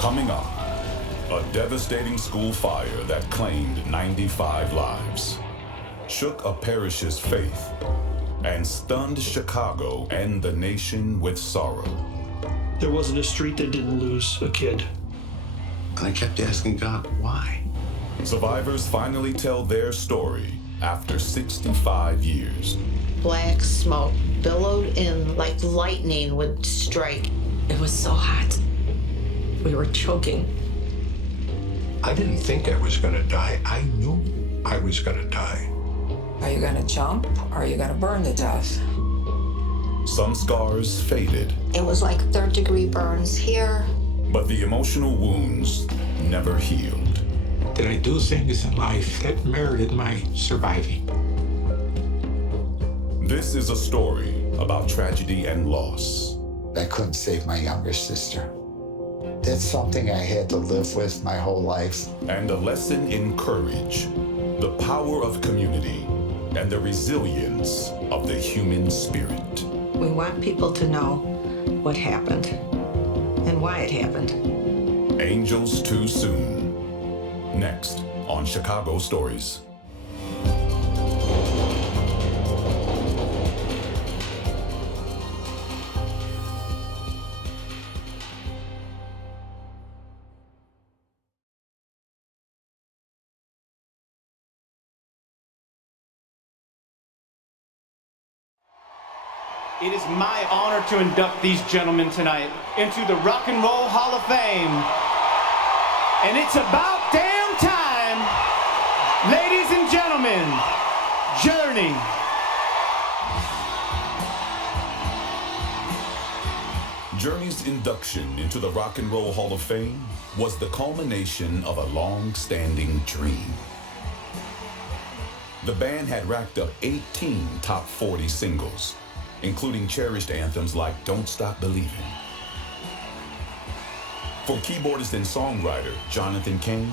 Coming up, a devastating school fire that claimed 95 lives, shook a parish's faith, and stunned Chicago and the nation with sorrow. There wasn't a street that didn't lose a kid. And I kept asking God, why? Survivors finally tell their story after 65 years. Black smoke billowed in like lightning would strike. It was so hot. We were choking. I didn't think I was gonna die. I knew I was gonna die. Are you gonna jump or are you gonna burn to death? Some scars faded. It was like third-degree burns here. But the emotional wounds never healed. Did I do things in life that merited my surviving? This is a story about tragedy and loss. I couldn't save my younger sister. That's something I had to live with my whole life. And a lesson in courage, the power of community, and the resilience of the human spirit. We want people to know what happened and why it happened. Angels Too Soon. Next on Chicago Stories. It is my honor to induct these gentlemen tonight into the Rock and Roll Hall of Fame. And it's about damn time, ladies and gentlemen, Journey. Journey's induction into the Rock and Roll Hall of Fame was the culmination of a long-standing dream. The band had racked up 18 top 40 singles, including cherished anthems like Don't Stop Believing. For keyboardist and songwriter Jonathan Cain,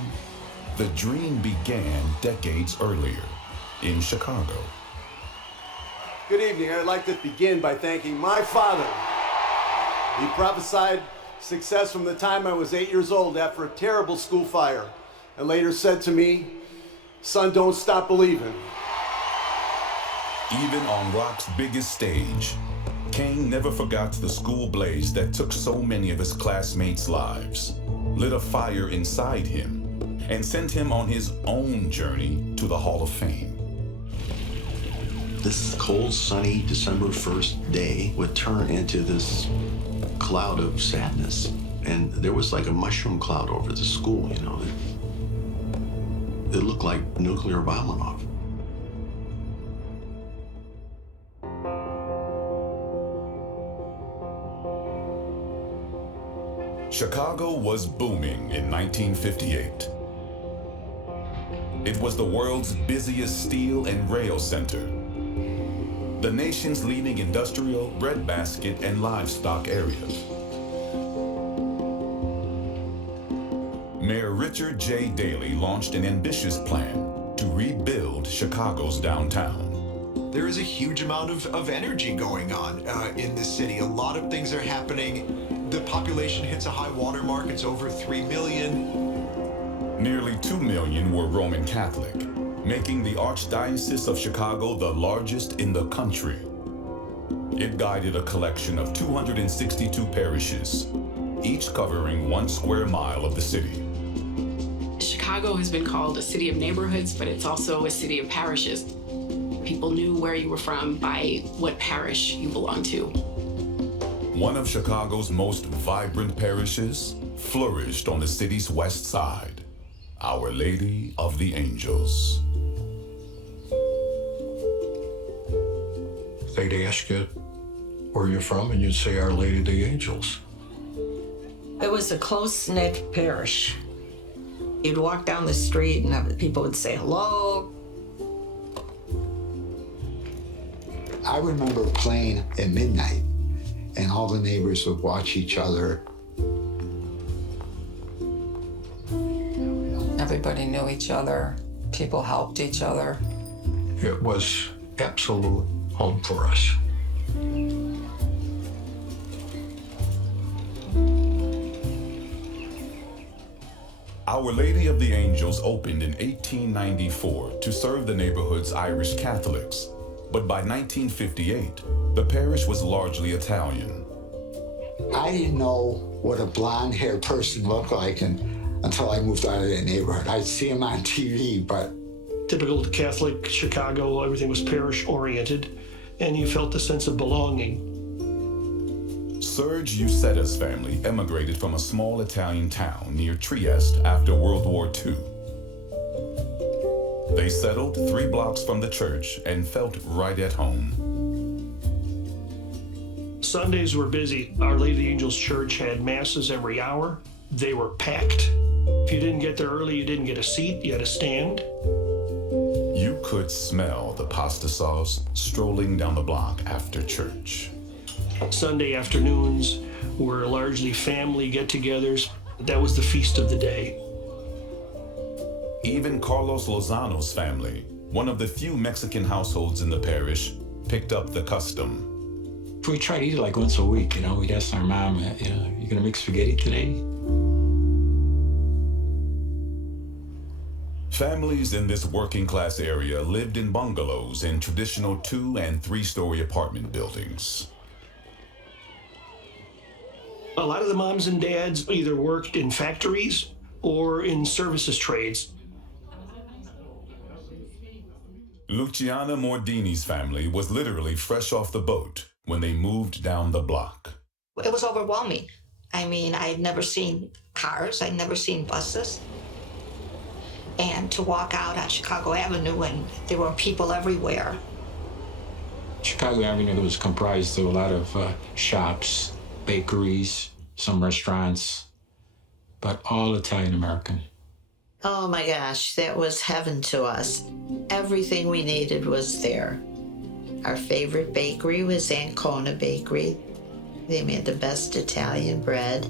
the dream began decades earlier in Chicago. Good evening. I'd like to begin by thanking my father. He prophesied success from the time I was 8 years old after a terrible school fire, and later said to me, "Son, don't stop believing." Even on rock's biggest stage, Cain never forgot the school blaze that took so many of his classmates' lives, lit a fire inside him, and sent him on his own journey to the Hall of Fame. This cold, sunny December 1st day would turn into this cloud of sadness. And there was like a mushroom cloud over the school, you know. It looked like a nuclear bomb went off. Chicago was booming in 1958. It was the world's busiest steel and rail center, the nation's leading industrial, breadbasket, and livestock area. Mayor Richard J. Daley launched an ambitious plan to rebuild Chicago's downtown. There is a huge amount of energy going on in this city. A lot of things are happening. The population hits a high water mark. It's over 3 million. Nearly 2 million were Roman Catholic, making the Archdiocese of Chicago the largest in the country. It guided a collection of 262 parishes, each covering 1 square mile of the city. Chicago has been called a city of neighborhoods, but it's also a city of parishes. People knew where you were from by what parish you belonged to. One of Chicago's most vibrant parishes flourished on the city's west side, Our Lady of the Angels. They'd ask you where you're from, and you'd say Our Lady of the Angels. It was a close-knit parish. You'd walk down the street and people would say hello. I remember playing at midnight, and all the neighbors would watch each other. Everybody knew each other. People helped each other. It was absolute home for us. Our Lady of the Angels opened in 1894 to serve the neighborhood's Irish Catholics, but by 1958, the parish was largely Italian. I didn't know what a blonde-haired person looked like until I moved out of that neighborhood. I'd see him on TV, but... Typical Catholic Chicago, everything was parish-oriented, and you felt a sense of belonging. Serge Ucetta's family emigrated from a small Italian town near Trieste after World War II. They settled 3 blocks from the church and felt right at home. Sundays were busy. Our Lady of the Angels Church had masses every hour. They were packed. If you didn't get there early, you didn't get a seat, you had to stand. You could smell the pasta sauce strolling down the block after church. Sunday afternoons were largely family get-togethers. That was the feast of the day. Even Carlos Lozano's family, one of the few Mexican households in the parish, picked up the custom. We try to eat it like once a week, We'd ask our mom, you gonna make spaghetti today? Families in this working-class area lived in bungalows in traditional 2- and 3-story apartment buildings. A lot of the moms and dads either worked in factories or in services trades. Luciana Mordini's family was literally fresh off the boat when they moved down the block. It was overwhelming. I mean, I'd never seen cars, I'd never seen buses. And to walk out on Chicago Avenue and there were people everywhere. Chicago Avenue was comprised of a lot of shops, bakeries, some restaurants, but all Italian American. Oh my gosh, that was heaven to us. Everything we needed was there. Our favorite bakery was Ancona Bakery. They made the best Italian bread.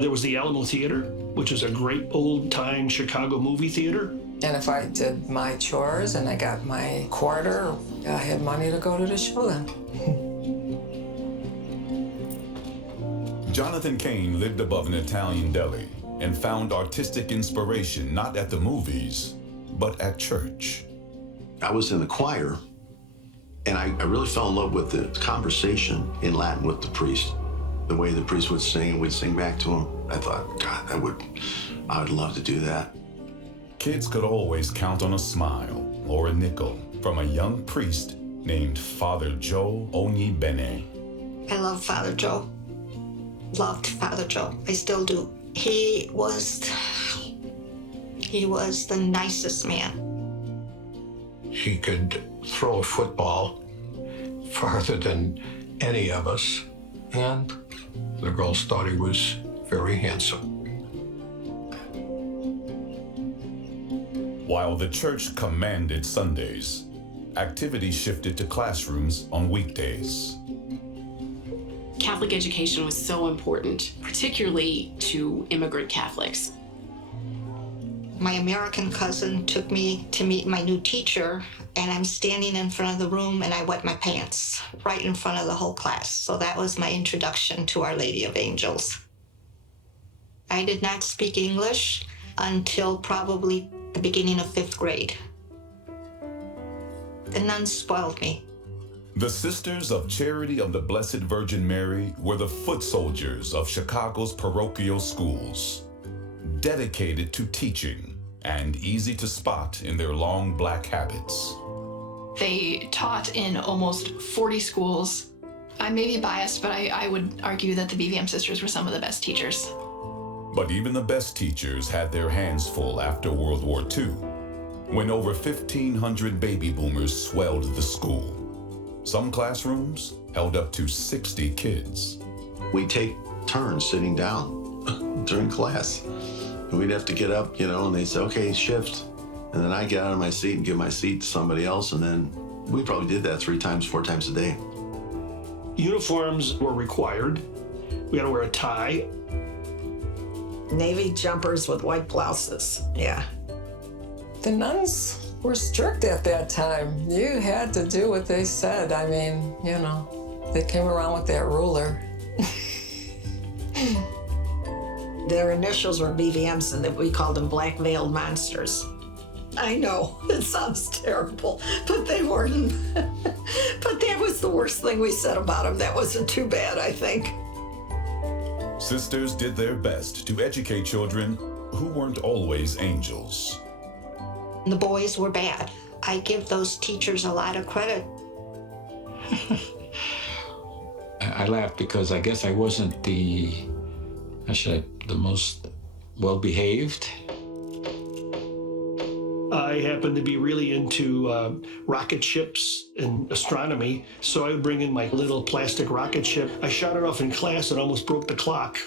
There was the Alamo Theater, which was a great old-time Chicago movie theater. And if I did my chores and I got my quarter, I had money to go to the show then. Jonathan Kane lived above an Italian deli and found artistic inspiration not at the movies, but at church. I was in the choir, and I really fell in love with the conversation in Latin with the priest. The way the priest would sing and we'd sing back to him. I thought, God, I would love to do that. Kids could always count on a smile or a nickel from a young priest named Father Joe Onibene. I love Father Joe. Loved Father Joe. I still do. He was the nicest man. He could throw a football farther than any of us, and the girls thought he was very handsome. While the church commanded Sundays, activity shifted to classrooms on weekdays. Catholic education was so important, particularly to immigrant Catholics. My American cousin took me to meet my new teacher, and I'm standing in front of the room and I wet my pants right in front of the whole class. So that was my introduction to Our Lady of Angels. I did not speak English until probably the beginning of 5th grade. The nuns spoiled me. The Sisters of Charity of the Blessed Virgin Mary were the foot soldiers of Chicago's parochial schools, dedicated to teaching and easy to spot in their long black habits. They taught in almost 40 schools. I may be biased, but I would argue that the BVM sisters were some of the best teachers. But even the best teachers had their hands full after World War II, when over 1,500 baby boomers swelled the school. Some classrooms held up to 60 kids. We'd take turns sitting down during class. And we'd have to get up, and they'd say, okay, shift. And then I'd get out of my seat and give my seat to somebody else. And then we probably did that 3 times, 4 times a day. Uniforms were required. We had to wear a tie. Navy jumpers with white blouses, yeah. The nuns were strict at that time. You had to do what they said. I mean, they came around with that ruler. Their initials were BVMs, and we called them black veiled monsters. I know, it sounds terrible, but they weren't. But that was the worst thing we said about them. That wasn't too bad, I think. Sisters did their best to educate children who weren't always angels. The boys were bad. I give those teachers a lot of credit. I laughed because I guess I wasn't the most well-behaved. I happened to be really into rocket ships and astronomy, so I would bring in my little plastic rocket ship. I shot it off in class and almost broke the clock.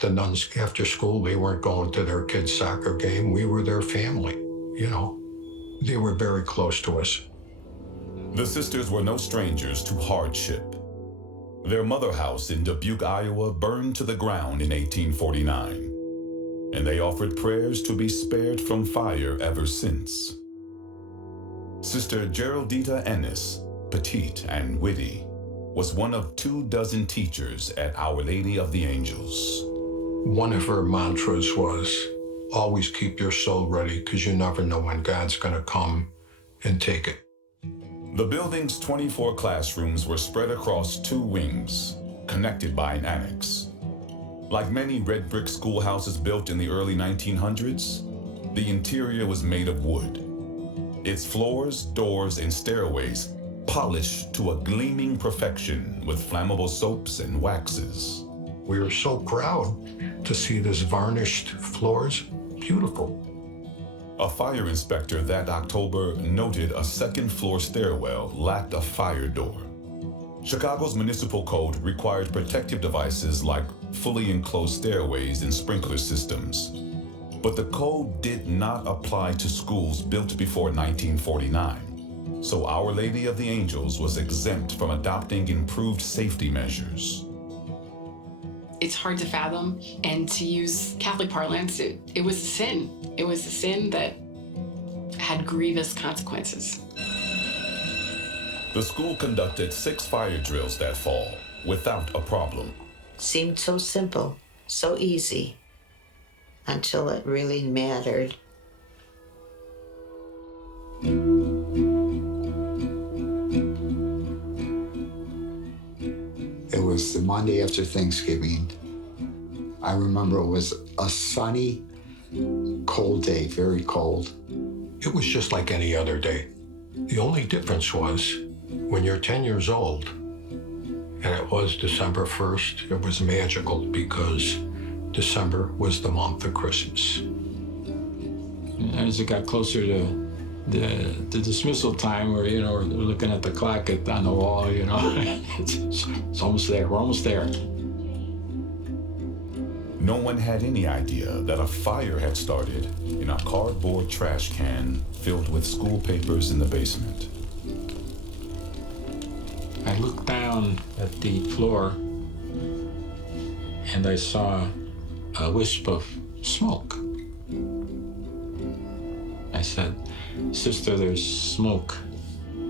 The nuns, after school, they weren't going to their kids' soccer game. We were their family, you know. They were very close to us. The sisters were no strangers to hardship. Their mother house in Dubuque, Iowa, burned to the ground in 1849. And they offered prayers to be spared from fire ever since. Sister Geraldita Ennis, petite and witty, was one of 24 teachers at Our Lady of the Angels. One of her mantras was, always keep your soul ready, because you never know when God's going to come and take it. The building's 24 classrooms were spread across 2 wings, connected by an annex. Like many red brick schoolhouses built in the early 1900s, the interior was made of wood. Its floors, doors, and stairways polished to a gleaming perfection with flammable soaps and waxes. We were so proud to see this varnished floors. Beautiful. A fire inspector that October noted a second-floor stairwell lacked a fire door. Chicago's municipal code required protective devices like fully enclosed stairways and sprinkler systems. But the code did not apply to schools built before 1949, so Our Lady of the Angels was exempt from adopting improved safety measures. It's hard to fathom, and to use Catholic parlance, it was a sin. It was a sin that had grievous consequences. The school conducted 6 fire drills that fall without a problem. Seemed so simple, so easy, until it really mattered. It was the Monday after Thanksgiving. I remember it was a sunny, cold day, very cold. It was just like any other day. The only difference was when you're 10 years old, and it was December 1st, it was magical because December was the month of Christmas. As it got closer to the dismissal time, where, we're looking at the clock on the wall, it's almost there, we're almost there. No one had any idea that a fire had started in a cardboard trash can filled with school papers in the basement. I looked down at the floor and I saw a wisp of smoke. I said, "Sister, there's smoke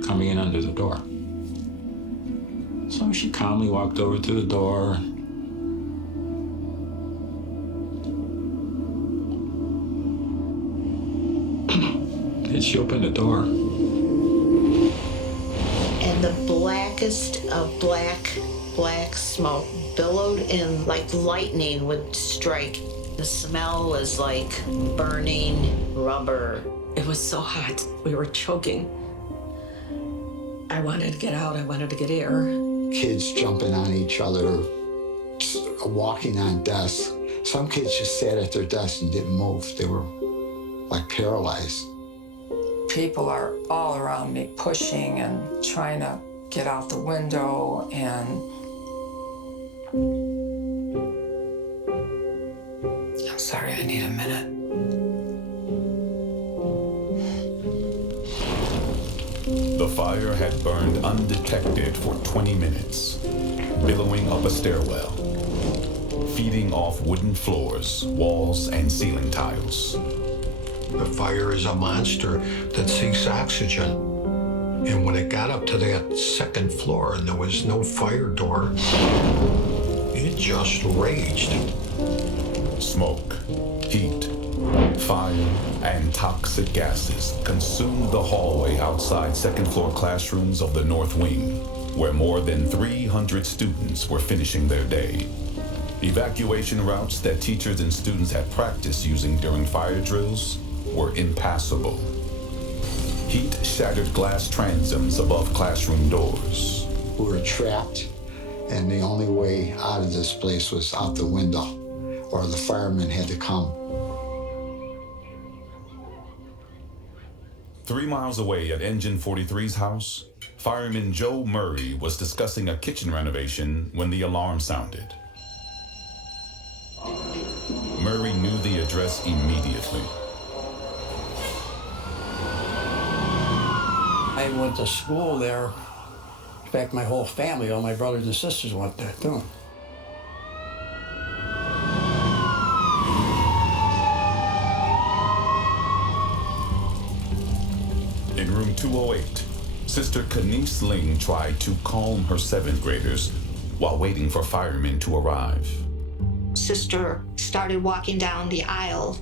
coming in under the door." So she calmly walked over to the door. And she opened the door. And the blackest of black smoke billowed in like lightning would strike. The smell was like burning rubber. It was so hot. We were choking. I wanted to get out. I wanted to get air. Kids jumping on each other, walking on desks. Some kids just sat at their desks and didn't move. They were like paralyzed. People are all around me pushing and trying to get out the window, and I'm sorry, I need a minute. The fire had burned undetected for 20 minutes, billowing up a stairwell, feeding off wooden floors, walls, and ceiling tiles. The fire is a monster that seeks oxygen. And when it got up to that second floor and there was no fire door, it just raged. Smoke, heat, fire, and toxic gases consumed the hallway outside second-floor classrooms of the North Wing, where more than 300 students were finishing their day. Evacuation routes that teachers and students had practiced using during fire drills were impassable. Heat shattered glass transoms above classroom doors. We were trapped, and the only way out of this place was out the window, or the firemen had to come. 3 miles away at Engine 43's house, fireman Joe Murray was discussing a kitchen renovation when the alarm sounded. Murray knew the address immediately. I went to school there. In fact, my whole family, all my brothers and sisters went there too. In room 208, Sister Kenise Ling tried to calm her 7th graders while waiting for firemen to arrive. Sister started walking down the aisle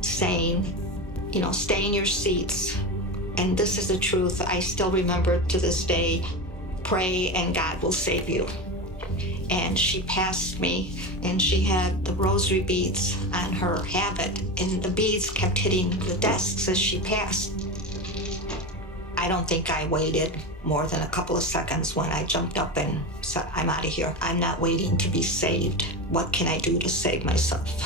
saying, stay in your seats. And this is the truth. I still remember to this day, pray and God will save you. And she passed me, and she had the rosary beads on her habit, and the beads kept hitting the desks as she passed. I don't think I waited more than a couple of seconds when I jumped up and said, I'm out of here. I'm not waiting to be saved. What can I do to save myself?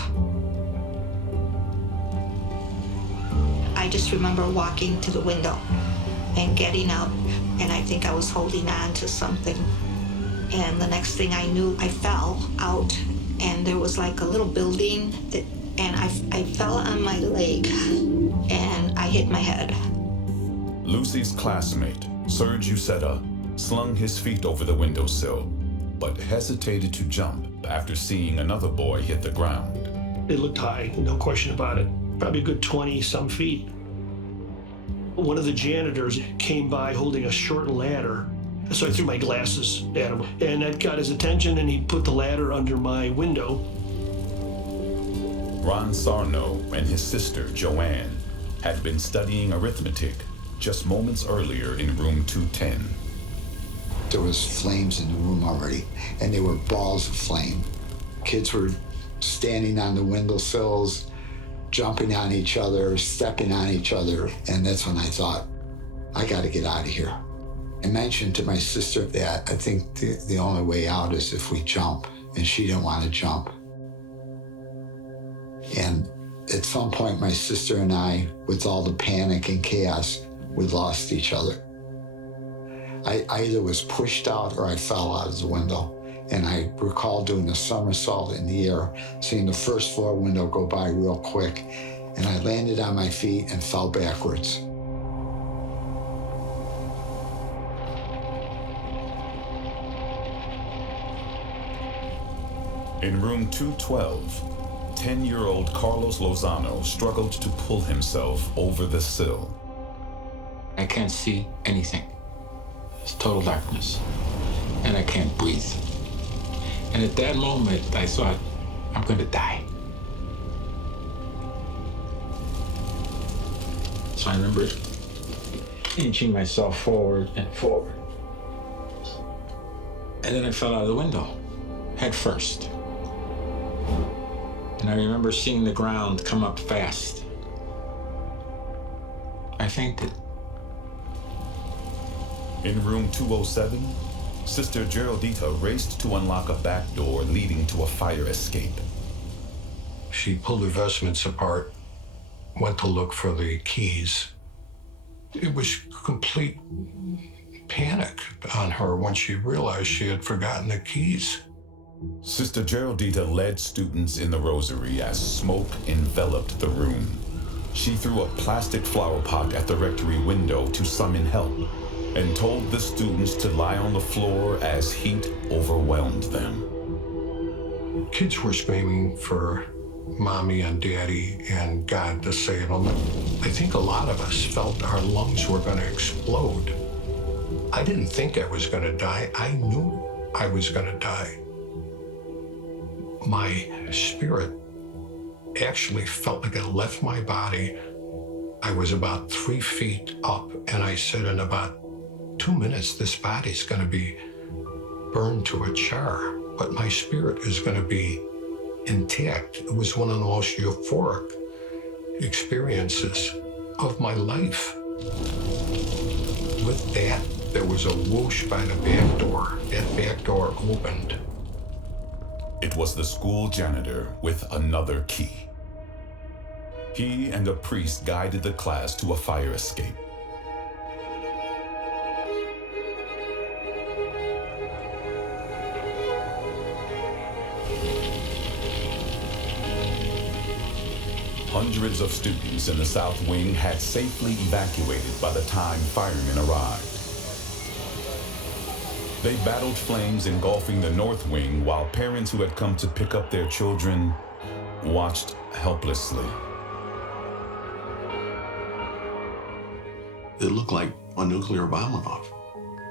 I just remember walking to the window and getting out, and I think I was holding on to something. And the next thing I knew, I fell out, and there was like a little building, and I fell on my leg, and I hit my head. Lucy's classmate, Serge Uceta, slung his feet over the windowsill, but hesitated to jump after seeing another boy hit the ground. It looked high, no question about it. Probably a good 20-some feet. One of the janitors came by holding a short ladder. So I threw my glasses at him, and that got his attention, and he put the ladder under my window. Ron Sarno and his sister, Joanne, had been studying arithmetic just moments earlier in room 210. There was flames in the room already, and they were balls of flame. Kids were standing on the windowsills, jumping on each other, stepping on each other, and that's when I thought, I gotta get out of here. I mentioned to my sister that I think the only way out is if we jump, and she didn't want to jump. And at some point, my sister and I, with all the panic and chaos, we lost each other. I either was pushed out or I fell out of the window. And I recall doing a somersault in the air, seeing the first floor window go by real quick, and I landed on my feet and fell backwards. In room 212, 10-year-old Carlos Lozano struggled to pull himself over the sill. I can't see anything. It's total darkness. And I can't breathe. And at that moment, I thought, I'm gonna die. So I remember inching myself forward and forward. And then I fell out of the window, head first. And I remember seeing the ground come up fast. I fainted. In room 207, Sister Geraldita raced to unlock a back door leading to a fire escape. She pulled her vestments apart, went to look for the keys. It was complete panic on her when she realized she had forgotten the keys. Sister Geraldita led students in the rosary as smoke enveloped the room. She threw a plastic flower pot at the rectory window to summon help, and told the students to lie on the floor as heat overwhelmed them. Kids were screaming for Mommy and Daddy and God to save them. I think a lot of us felt our lungs were going to explode. I didn't think I was going to die. I knew I was going to die. my spirit actually felt like it left my body. I was about 3 feet up, and I said, in about 2 minutes, this body's going to be burned to a char, but my spirit is going to be intact. It was one of the most euphoric experiences of my life. With that, there was a whoosh by the back door. That back door opened. It was the school janitor with another key. He and a priest guided the class to a fire escape. Hundreds of students in the South Wing had safely evacuated by the time firemen arrived. They battled flames engulfing the North Wing while parents who had come to pick up their children watched helplessly. It looked like a nuclear bomb went off.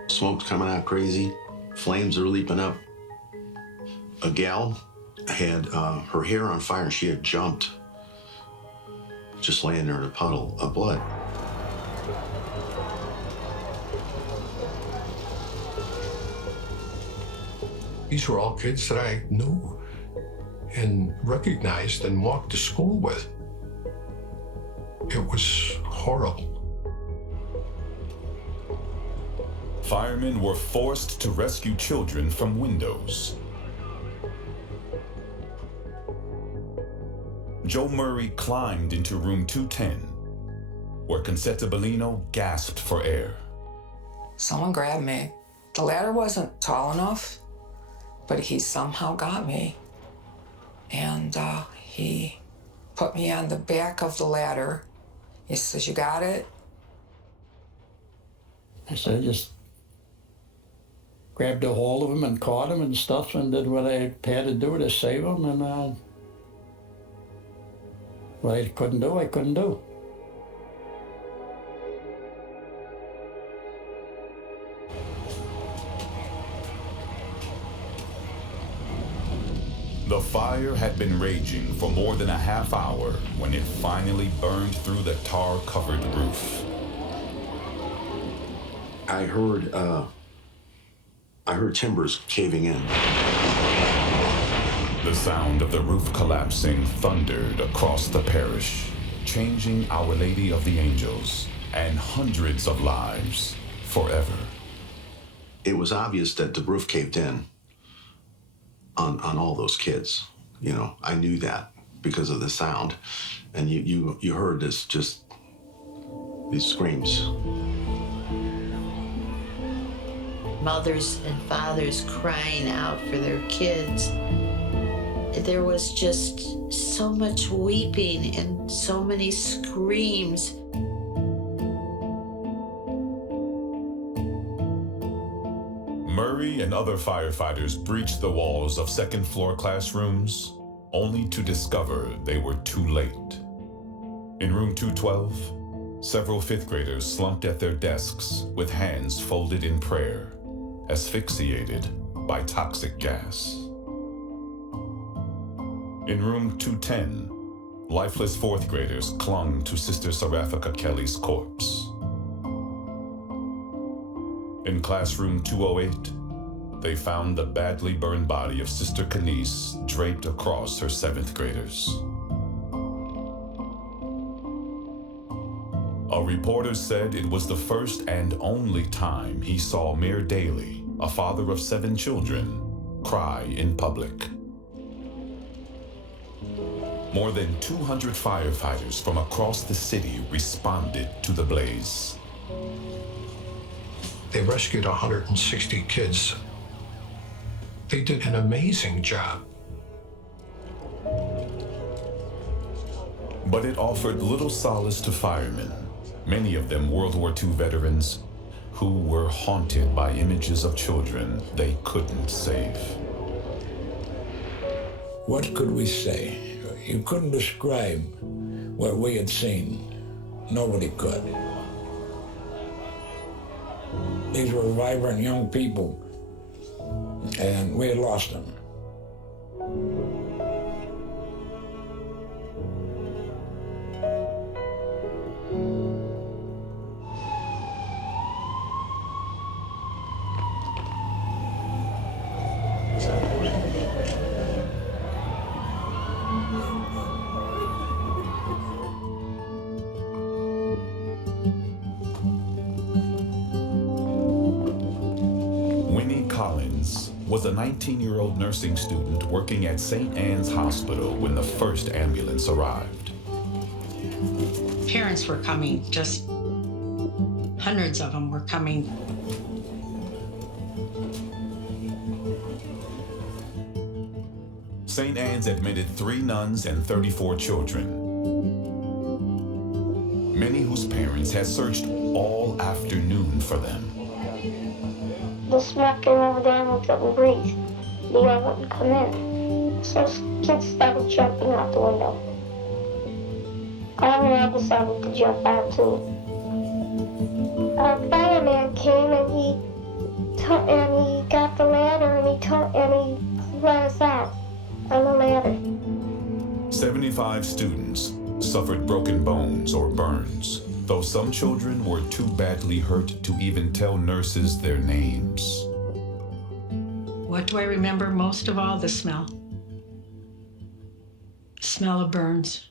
Smoke's coming out crazy, flames are leaping up. A gal had her hair on fire and she had jumped, just laying there in a puddle of blood. These were all kids that I knew and recognized and walked to school with. It was horrible. Firemen were forced to rescue children from windows. Joe Murray climbed into room 210, where Concetta Bellino gasped for air. Someone grabbed me. The ladder wasn't tall enough, but he somehow got me. And he put me on the back of the ladder. He says, "You got it?" I said, I just grabbed a hold of him and caught him and stuff and did what I had to do to save him. And what I couldn't do, I couldn't do. The fire had been raging for more than a half hour when it finally burned through the tar-covered roof. I heard timbers caving in. The sound of the roof collapsing thundered across the parish, changing Our Lady of the Angels and hundreds of lives forever. It was obvious that the roof caved in on all those kids. You know, I knew that because of the sound. And you heard this, just these screams. Mothers and fathers crying out for their kids. There was just so much weeping and so many screams. Murray and other firefighters breached the walls of second-floor classrooms, only to discover they were too late. In room 212, several fifth graders slumped at their desks with hands folded in prayer, asphyxiated by toxic gas. In room 210, lifeless fourth graders clung to Sister Seraphica Kelly's corpse. In classroom 208, they found the badly burned body of Sister Kenise draped across her seventh graders. A reporter said it was the first and only time he saw Mayor Daley, a father of 7 children, cry in public. More than 200 firefighters from across the city responded to the blaze. They rescued 160 kids. They did an amazing job. But it offered little solace to firemen, many of them World War II veterans, who were haunted by images of children they couldn't save. What could we say? You couldn't describe what we had seen. Nobody could. These were vibrant young people, and we had lost them. Was a 19-year-old nursing student working at St. Anne's Hospital when the first ambulance arrived. Parents were coming, just hundreds of them were coming. St. Anne's admitted 3 nuns and 34 children, many whose parents had searched all afternoon for them. The smoke came over there and we couldn't breathe. The air wouldn't come in. So kids started jumping out the window. I decided to jump out too. A fireman came and he got the ladder and he let us out on the ladder. 75 students suffered broken bones or burns, though some children were too badly hurt to even tell nurses their names. What do I remember most of all? The smell. The smell of burns.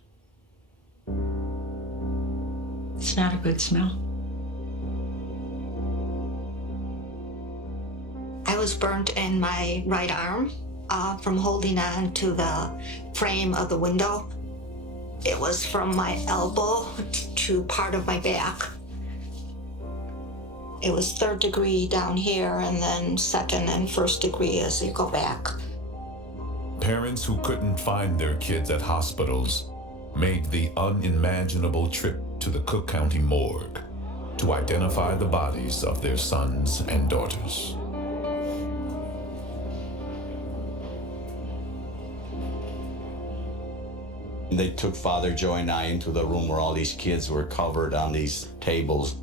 It's not a good smell. I was burnt in my right arm from holding on to the frame of the window. It was from my elbow to part of my back. It was 3rd degree down here and then 2nd and 1st degree as you go back. Parents who couldn't find their kids at hospitals made the unimaginable trip to the Cook County morgue to identify the bodies of their sons and daughters. They took Father Joe and I into the room where all these kids were covered on these tables.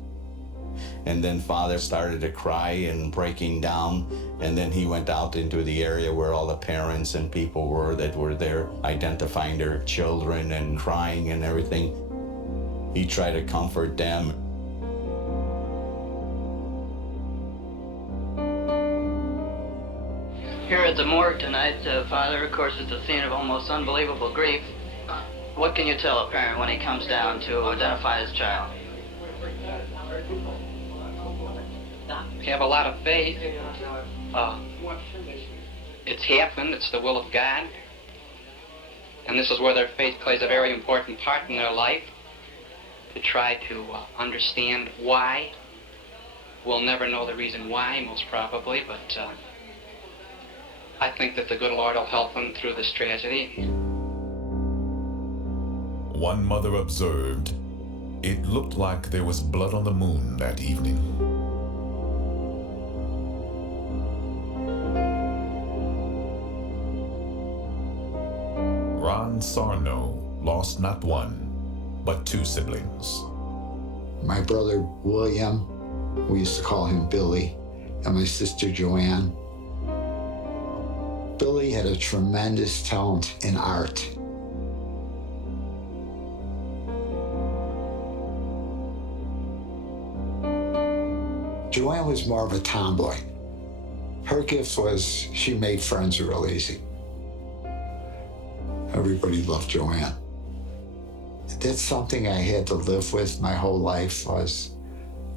And then Father started to cry and breaking down. And then he went out into the area where all the parents and people were that were there identifying their children and crying and everything. He tried to comfort them. Here at the morgue tonight, Father, of course, is the scene of almost unbelievable grief. What can you tell a parent when he comes down to identify his child? You have a lot of faith. It's happened, it's the will of God. And this is where their faith plays a very important part in their life, to try to understand why. We'll never know the reason why, most probably, but I think that the good Lord will help them through this tragedy. One mother observed, it looked like there was blood on the moon that evening. Ron Sarno lost not one, but 2 siblings. My brother William, we used to call him Billy, and my sister Joanne. Billy had a tremendous talent in art. Joanne was more of a tomboy. Her gift was she made friends real easy. Everybody loved Joanne. That's something I had to live with my whole life was,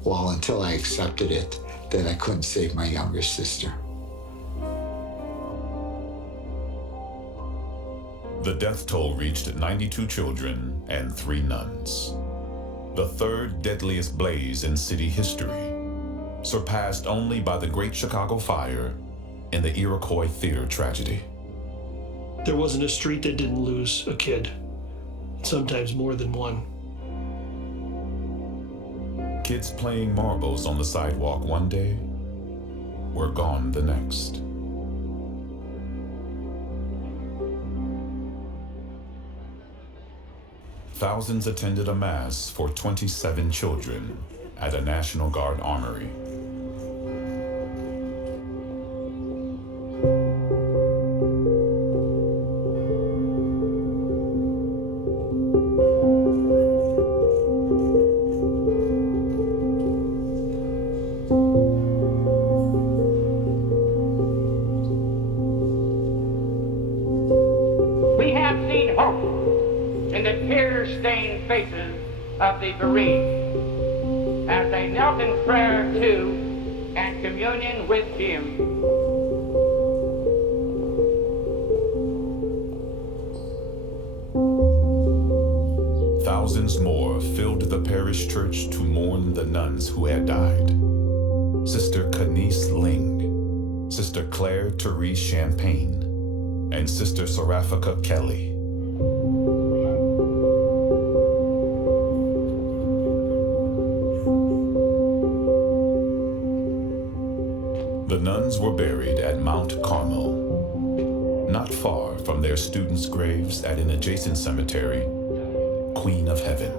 well, until I accepted it, that I couldn't save my younger sister. The death toll reached 92 children and 3 nuns. The 3rd deadliest blaze in city history, surpassed only by the Great Chicago Fire and the Iroquois Theater tragedy. There wasn't a street that didn't lose a kid, sometimes more than one. Kids playing marbles on the sidewalk one day were gone the next. Thousands attended a mass for 27 children at a National Guard armory. hope in the tear-stained faces of the bereaved as they knelt in prayer to and communion with him. Thousands more filled the parish church to mourn the nuns who had died. Sister Canice Ling, Sister Claire Therese Champagne, and Sister Seraphica Kelly. The nuns were buried at Mount Carmel, not far from their students' graves at an adjacent cemetery, Queen of Heaven.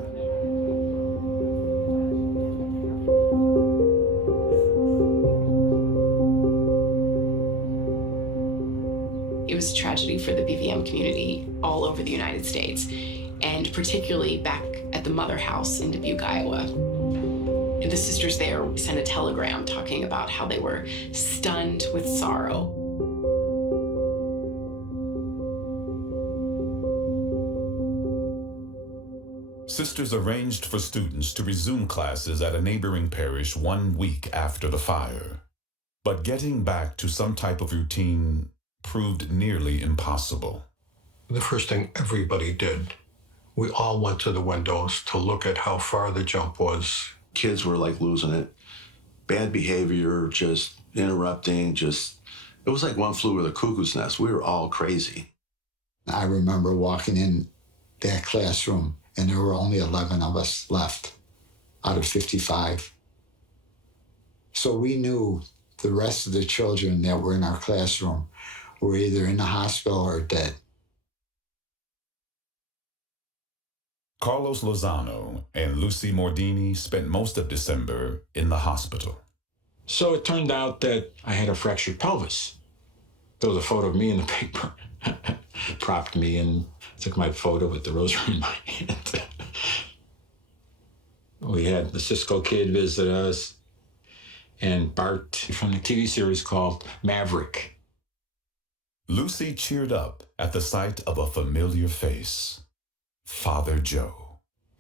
It was a tragedy for the BVM community all over the United States, and particularly back at the Mother House in Dubuque, Iowa. The sisters there sent a telegram talking about how they were stunned with sorrow. Sisters arranged for students to resume classes at a neighboring parish 1 week after the fire. But getting back to some type of routine proved nearly impossible. The first thing everybody did, we all went to the windows to look at how far the jump was. Kids were like losing it. Bad behavior, just interrupting, it was like one flew over the cuckoo's nest. We were all crazy. I remember walking in that classroom and there were only 11 of us left out of 55. So we knew the rest of the children that were in our classroom were either in the hospital or dead. Carlos Lozano and Lucy Mordini spent most of December in the hospital. So it turned out that I had a fractured pelvis. There was a photo of me in the paper. Propped me and took my photo with the rosary in my hand. We had the Cisco kid visit us and Bart from the TV series called Maverick. Lucy cheered up at the sight of a familiar face. Father Joe.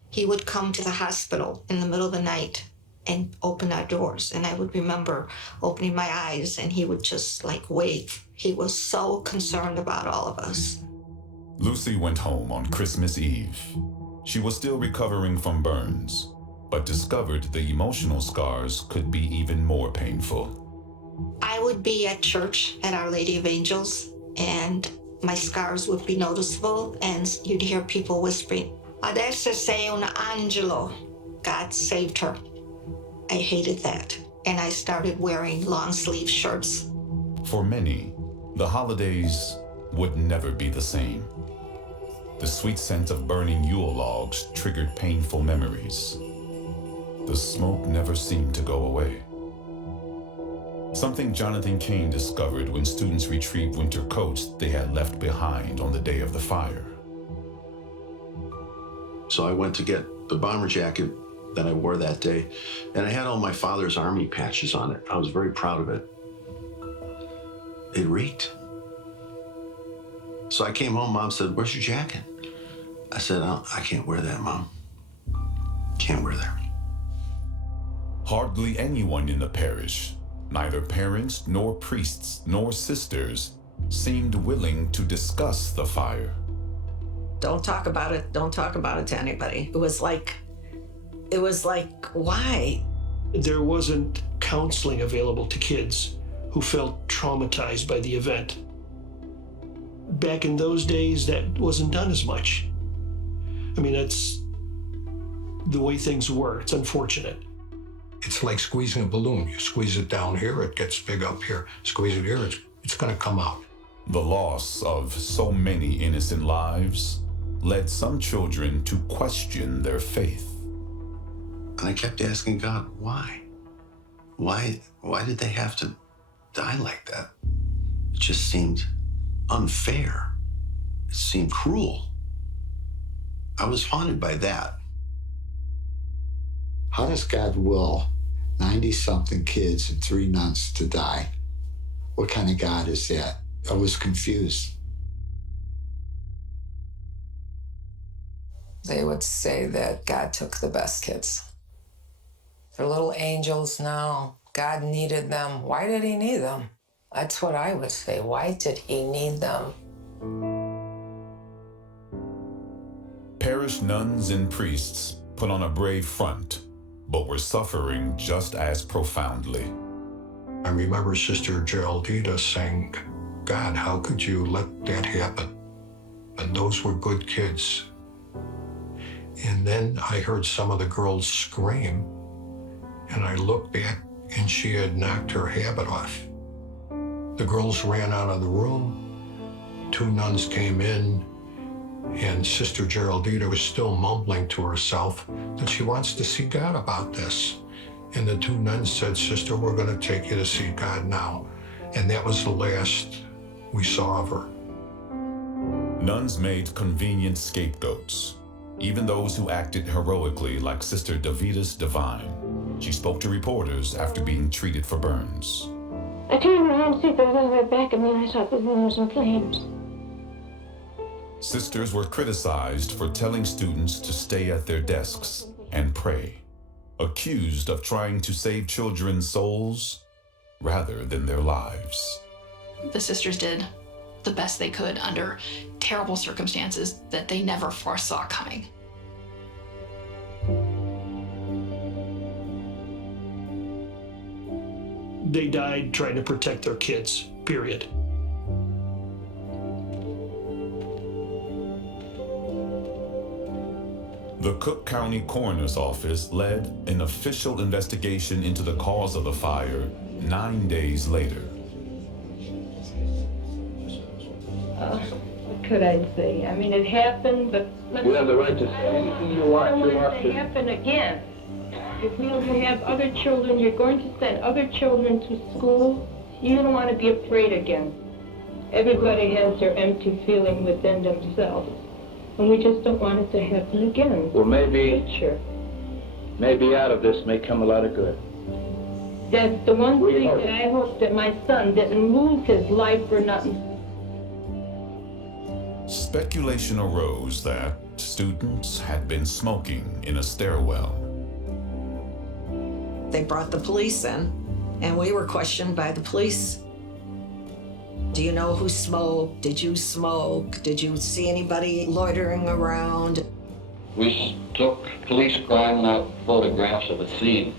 He would come to the hospital in the middle of the night and open our doors. And I would remember opening my eyes and he would just wave. He was so concerned about all of us. Lucy went home on Christmas Eve. She was still recovering from burns, but discovered the emotional scars could be even more painful. I would be at church at Our Lady of Angels and my scars would be noticeable, and you'd hear people whispering, "Adesso sei un angelo." God saved her. I hated that, and I started wearing long-sleeve shirts. For many, the holidays would never be the same. The sweet scent of burning Yule logs triggered painful memories. The smoke never seemed to go away. Something Jonathan Kane discovered when students retrieved winter coats they had left behind on the day of the fire. So I went to get the bomber jacket that I wore that day, and I had all my father's army patches on it. I was very proud of it. It reeked. So I came home, Mom said, "Where's your jacket?" I said, I can't wear that, Mom. Can't wear that. Hardly anyone in the parish, neither parents nor priests nor sisters, seemed willing to discuss the fire. Don't talk about it. Don't talk about it to anybody. It was like, why? There wasn't counseling available to kids who felt traumatized by the event. Back in those days, that wasn't done as much. I mean, that's the way things were. It's unfortunate. It's like squeezing a balloon. You squeeze it down here, it gets big up here. Squeeze it here, it's going to come out. The loss of so many innocent lives led some children to question their faith. And I kept asking God, why? Why did they have to die like that? It just seemed unfair. It seemed cruel. I was haunted by that. How does God will 90-something kids and 3 nuns to die? What kind of God is that? I was confused. they would say that God took the best kids. They're little angels now. God needed them. Why did he need them? That's what I would say. Why did he need them? Parish nuns and priests put on a brave front, but were suffering just as profoundly. I remember Sister Geraldita saying, God, how could you let that happen? And those were good kids. And then I heard some of the girls scream, and I looked back, and she had knocked her habit off. The girls ran out of the room. 2 nuns came in, and Sister Geraldita was still mumbling to herself that she wants to see God about this. And the 2 nuns said, Sister, we're going to take you to see God now. And that was the last we saw of her. Nuns made convenient scapegoats, even those who acted heroically, like Sister Davidas Divine. She spoke to reporters after being treated for burns. I turned around to see if there was any way back, and then I saw the room was in flames. Sisters were criticized for telling students to stay at their desks and pray, accused of trying to save children's souls rather than their lives. The sisters did the best they could under terrible circumstances that they never foresaw coming. They died trying to protect their kids, period. The Cook County Coroner's Office led an official investigation into the cause of the fire 9 days later. What could I say? I mean, it happened, but You have the right to say anything you want. I don't You want want it to happen again. If you have other children, you're going to send other children to school. You don't want to be afraid again. Everybody has their empty feeling within themselves. And we just don't want it to happen again. Well, maybe out of this may come a lot of good. That's the one thing that I hope that my son didn't lose his life for nothing. Speculation arose that students had been smoking in a stairwell. They brought the police in, and we were questioned by the police. Do you know who smoked? Did you smoke? Did you see anybody loitering around? We took police crime lab photographs of the scene.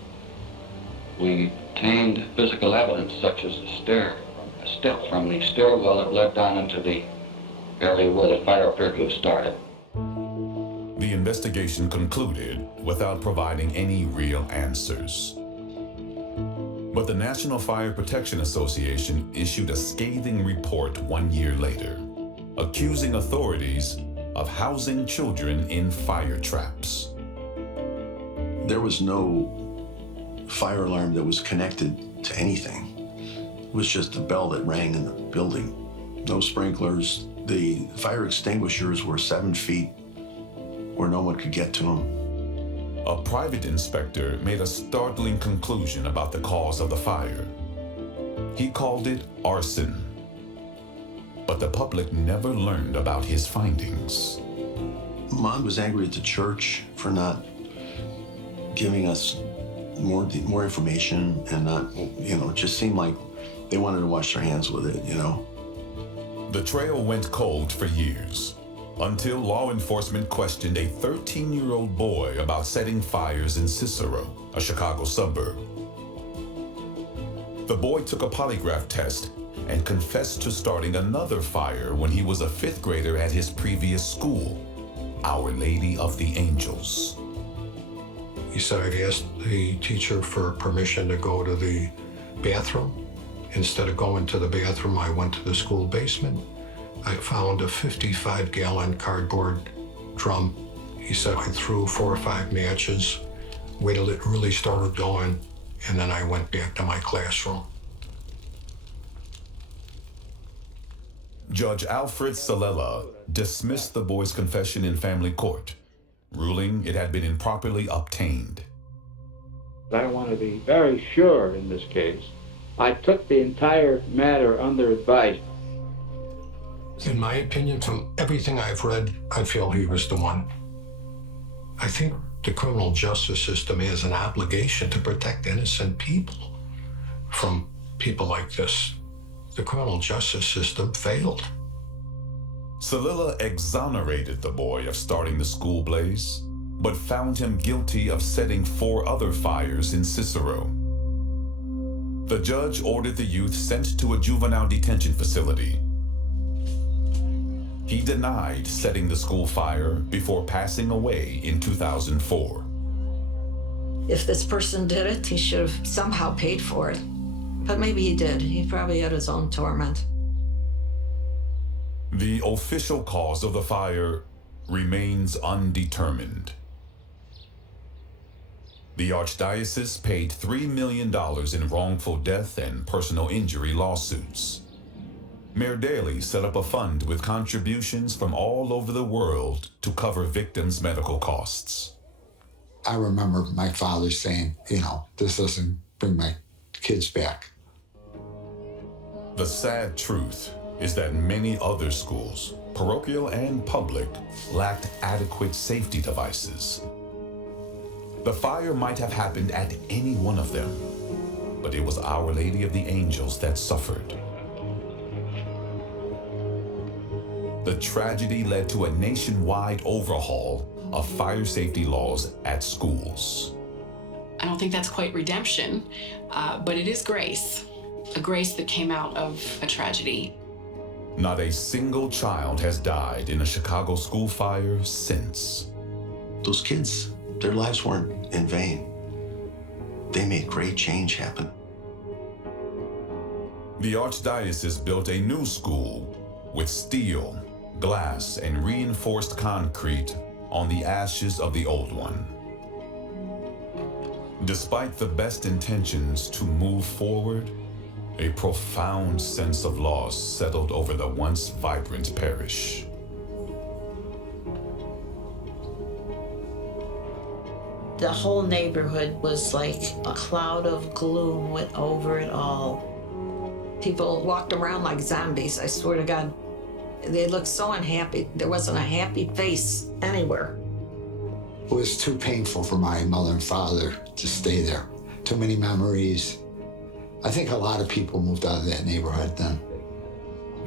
We obtained physical evidence such as a step from the stairwell that led down into the area where the fire appeared to have started. The investigation concluded without providing any real answers. But the National Fire Protection Association issued a scathing report 1 year later, accusing authorities of housing children in fire traps. There was no fire alarm that was connected to anything. It was just a bell that rang in the building. No sprinklers. The fire extinguishers were 7 feet where no one could get to them. A private inspector made a startling conclusion about the cause of the fire. He called it arson. But the public never learned about his findings. Mom was angry at the church for not giving us more information and not, it just seemed like they wanted to wash their hands with it, The trail went cold for years, until law enforcement questioned a 13-year-old boy about setting fires in Cicero, a Chicago suburb. The boy took a polygraph test and confessed to starting another fire when he was a 5th grader at his previous school, Our Lady of the Angels. He said I'd asked the teacher for permission to go to the bathroom. Instead of going to the bathroom, I went to the school basement. I found a 55-gallon cardboard drum. He said I threw 4 or 5 matches, waited till it really started going, and then I went back to my classroom. Judge Alfred Salela dismissed the boy's confession in family court, ruling it had been improperly obtained. I want to be very sure in this case. I took the entire matter under advice. In my opinion, from everything I've read, I feel he was the one. I think the criminal justice system has an obligation to protect innocent people from people like this. The criminal justice system failed. Salilla exonerated the boy of starting the school blaze, but found him guilty of setting 4 other fires in Cicero. The judge ordered the youth sent to a juvenile detention facility. He denied setting the school fire before passing away in 2004. If this person did it, he should have somehow paid for it. But maybe he did. He probably had his own torment. The official cause of the fire remains undetermined. The Archdiocese paid $3 million in wrongful death and personal injury lawsuits. Mayor Daley set up a fund with contributions from all over the world to cover victims' medical costs. I remember my father saying, this doesn't bring my kids back. The sad truth is that many other schools, parochial and public, lacked adequate safety devices. The fire might have happened at any one of them, but it was Our Lady of the Angels that suffered. The tragedy led to a nationwide overhaul of fire safety laws at schools. I don't think that's quite redemption, but it is grace. A grace that came out of a tragedy. Not a single child has died in a Chicago school fire since. Those kids, their lives weren't in vain. They made great change happen. The Archdiocese built a new school with steel, glass, and reinforced concrete on the ashes of the old one. Despite the best intentions to move forward, a profound sense of loss settled over the once vibrant parish. The whole neighborhood was like a cloud of gloom went over it all. People walked around like zombies, I swear to God. They looked so unhappy. There wasn't a happy face anywhere. It was too painful for my mother and father to stay there. Too many memories. I think a lot of people moved out of that neighborhood then.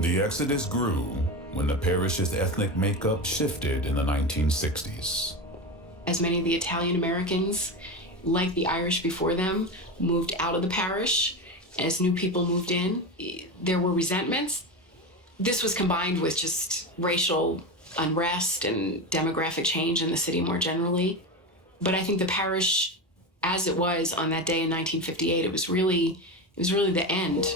The exodus grew when the parish's ethnic makeup shifted in the 1960s. As many of the Italian Americans, like the Irish before them, moved out of the parish, as new people moved in, there were resentments. This was combined with just racial unrest and demographic change in the city more generally. But I think the parish, as it was on that day in 1958, it was really the end.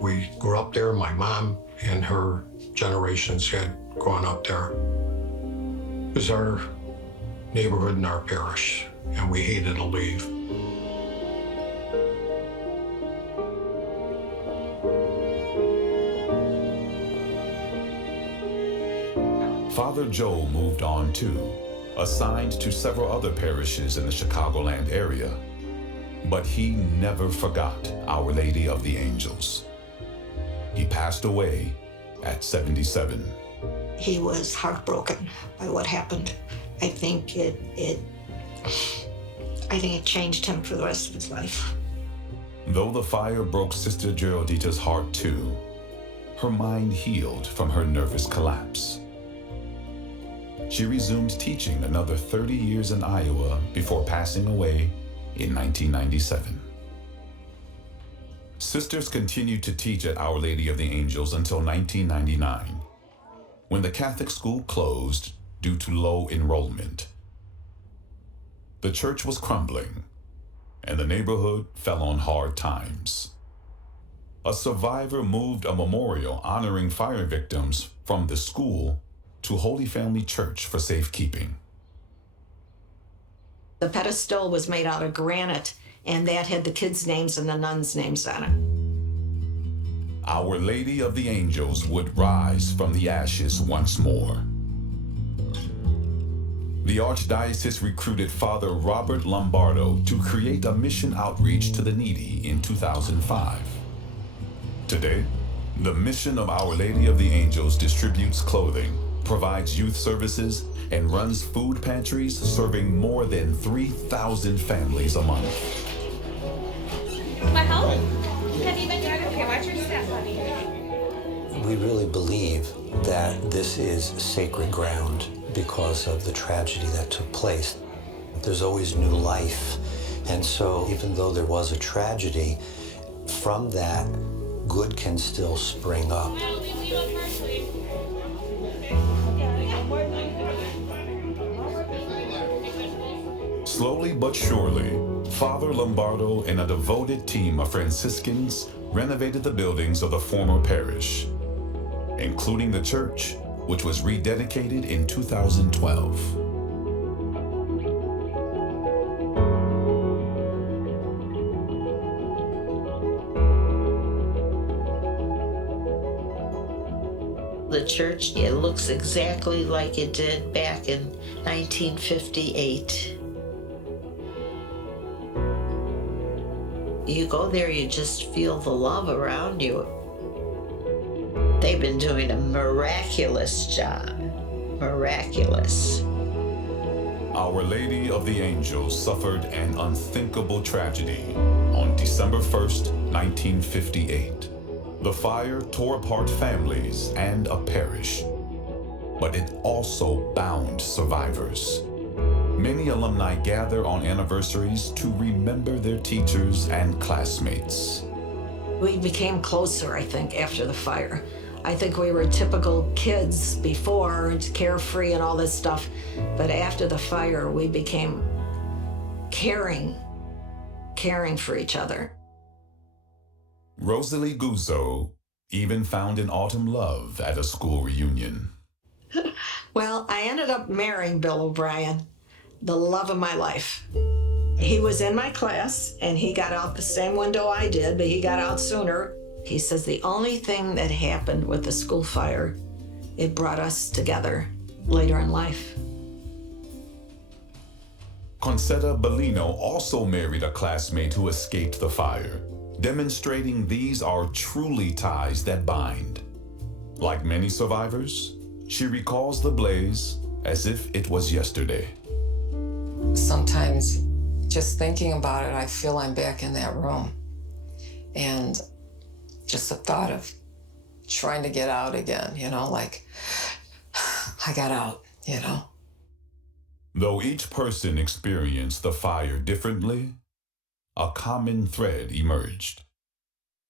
We grew up there. My mom and her generations had gone up there. It was our neighborhood and our parish, and we hated to leave. Father Joe moved on too, assigned to several other parishes in the Chicagoland area. But he never forgot Our Lady of the Angels. He passed away at 77. He was heartbroken by what happened. I think it changed him for the rest of his life. Though the fire broke Sister Geraldita's heart too, her mind healed from her nervous collapse. She resumed teaching another 30 years in Iowa before passing away in 1997. Sisters continued to teach at Our Lady of the Angels until 1999, when the Catholic school closed due to low enrollment. The church was crumbling, and the neighborhood fell on hard times. A survivor moved a memorial honoring fire victims from the school to Holy Family Church for safekeeping. The pedestal was made out of granite, and that had the kids' names and the nuns' names on it. Our Lady of the Angels would rise from the ashes once more. the Archdiocese recruited Father Robert Lombardo to create a mission outreach to the needy in 2005. Today, the mission of Our Lady of the Angels distributes clothing, provides youth services, and runs food pantries serving more than 3,000 families a month. My help? Have you been doing okay? Watch your step, honey. We really believe that this is sacred ground because of the tragedy that took place. There's always new life. And so even though there was a tragedy, from that, good can still spring up. Slowly but surely, Father Lombardo and a devoted team of Franciscans renovated the buildings of the former parish, including the church, which was rededicated in 2012. The church, it looks exactly like it did back in 1958. You go there, you just feel the love around you. They've been doing a miraculous job. Miraculous. Our Lady of the Angels suffered an unthinkable tragedy on December 1st, 1958. The fire tore apart families and a parish, but it also bound survivors. Many alumni gather on anniversaries to remember their teachers and classmates. We became closer, I think, after the fire. I think we were typical kids before, carefree and all this stuff. But after the fire, we became caring for each other. Rosalie Guzzo even found an autumn love at a school reunion. Well, I ended up marrying Bill O'Brien, the love of my life. He was in my class, and he got out the same window I did, but he got out sooner. He says the only thing that happened with the school fire, it brought us together later in life. Concetta Bellino also married a classmate who escaped the fire, demonstrating these are truly ties that bind. Like many survivors, she recalls the blaze as if it was yesterday. Sometimes, just thinking about it, I feel I'm back in that room. And just the thought of trying to get out again, like, I got out, Though each person experienced the fire differently, a common thread emerged.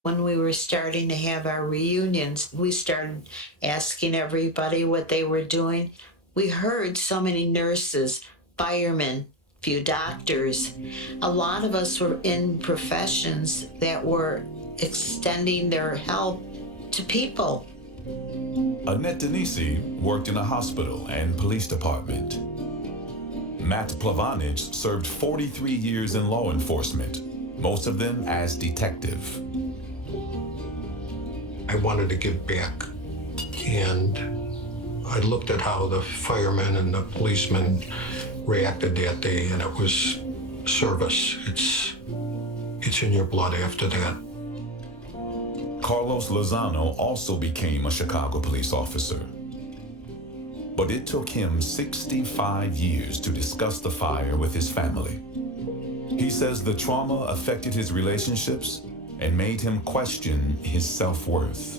When we were starting to have our reunions, we started asking everybody what they were doing. We heard so many nurses, firemen, few doctors. A lot of us were in professions that were extending their help to people. Annette Denisi worked in a hospital and police department. Matt Plavanich served 43 years in law enforcement, most of them as detective. I wanted to give back, and I looked at how the firemen and the policemen reacted that day, and it was service. It's in your blood after that. Carlos Lozano also became a Chicago police officer. But it took him 65 years to discuss the fire with his family. He says the trauma affected his relationships and made him question his self-worth.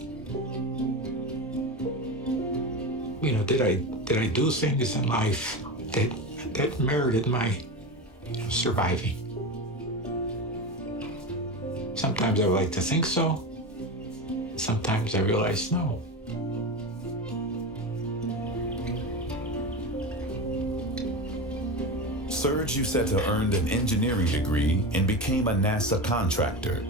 Did I do things in life that merited my surviving? Sometimes I would like to think so. Sometimes I realize no. Serge Uceta earned an engineering degree and became a NASA contractor.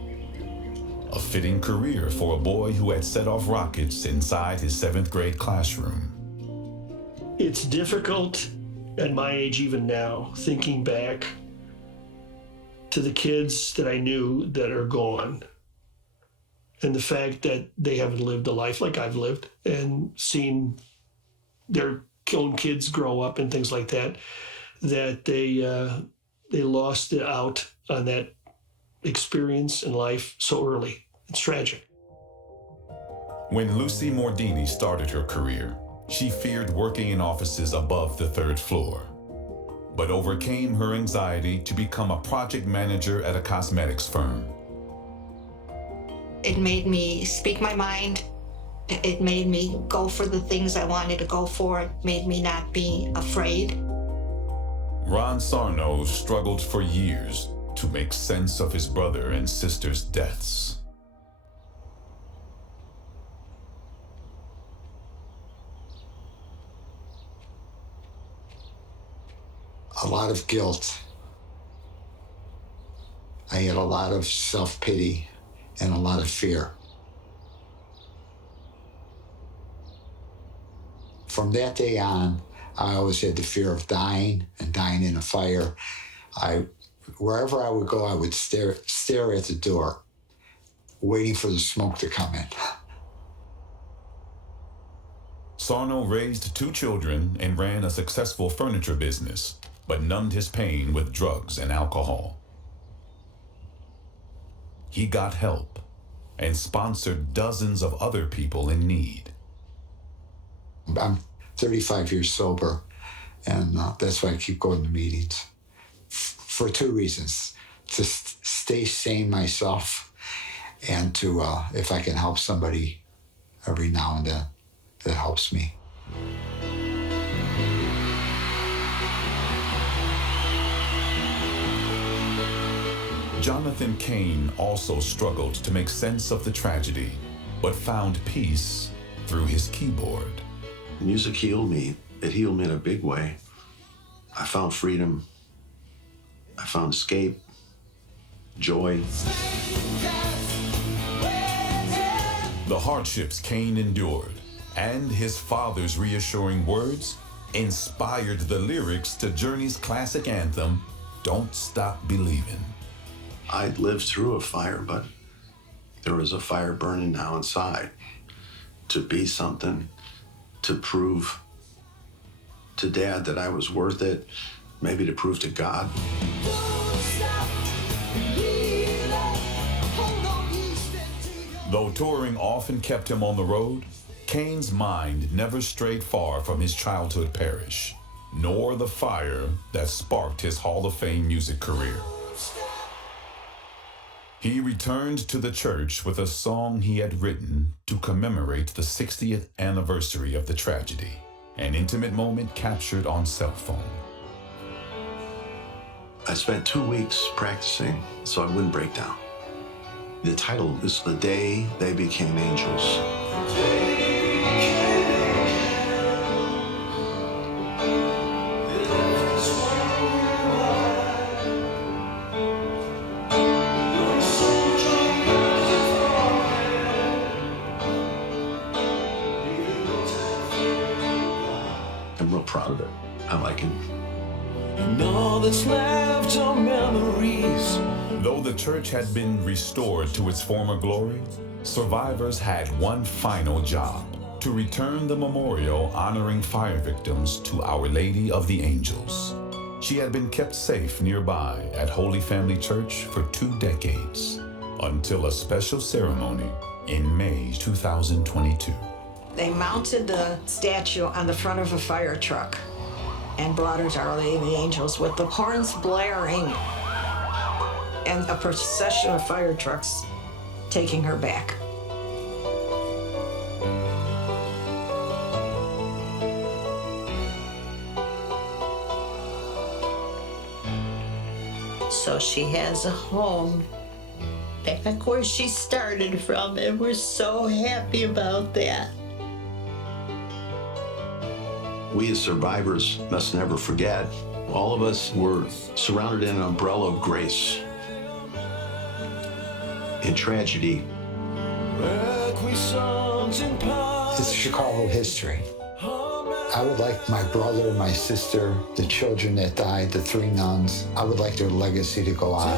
A fitting career for a boy who had set off rockets inside his 7th grade classroom. It's difficult at my age, even now, thinking back to the kids that I knew that are gone. And the fact that they haven't lived a life like I've lived and seen their own kids grow up and things like that, that they lost out on that experience in life so early. It's tragic. When Lucy Mordini started her career, she feared working in offices above the 3rd floor, but overcame her anxiety to become a project manager at a cosmetics firm. It made me speak my mind. It made me go for the things I wanted to go for. It made me not be afraid. Ron Sarno struggled for years to make sense of his brother and sister's deaths. A lot of guilt. I had a lot of self-pity and a lot of fear. From that day on, I always had the fear of dying and dying in a fire. Wherever I would go, I would stare at the door, waiting for the smoke to come in. Sarno raised 2 children and ran a successful furniture business, but numbed his pain with drugs and alcohol. He got help and sponsored dozens of other people in need. I'm 35 years sober, and that's why I keep going to meetings. For 2 reasons: to stay sane myself, and to, if I can help somebody every now and then, that helps me. Jonathan Cain also struggled to make sense of the tragedy, but found peace through his keyboard. Music healed me. It healed me in a big way. I found freedom. I found escape, joy. The hardships Cain endured and his father's reassuring words inspired the lyrics to Journey's classic anthem, Don't Stop Believin'. I'd lived through a fire, but there was a fire burning now inside. To be something, to prove to Dad that I was worth it, maybe to prove to God. Though touring often kept him on the road, Cain's mind never strayed far from his childhood parish, nor the fire that sparked his Hall of Fame music career. He returned to the church with a song he had written to commemorate the 60th anniversary of the tragedy, an intimate moment captured on cell phone. I spent 2 weeks practicing so I wouldn't break down. The title is The Day They Became Angels. I'm real proud of it. I like it. And all that's left are memories. Though the church had been restored to its former glory, survivors had one final job: to return the memorial honoring fire victims to Our Lady of the Angels. She had been kept safe nearby at Holy Family Church for 2 decades, until a special ceremony in May 2022. They mounted the statue on the front of a fire truck and brought her to Our Lady of the Angels with the horns blaring and a procession of fire trucks taking her back. So she has a home back where she started from, and we're so happy about that. We as survivors must never forget, all of us were surrounded in an umbrella of grace. In tragedy, It's Chicago history. I would like my brother, my sister, the children that died, the 3 nuns, I would like their legacy to go on.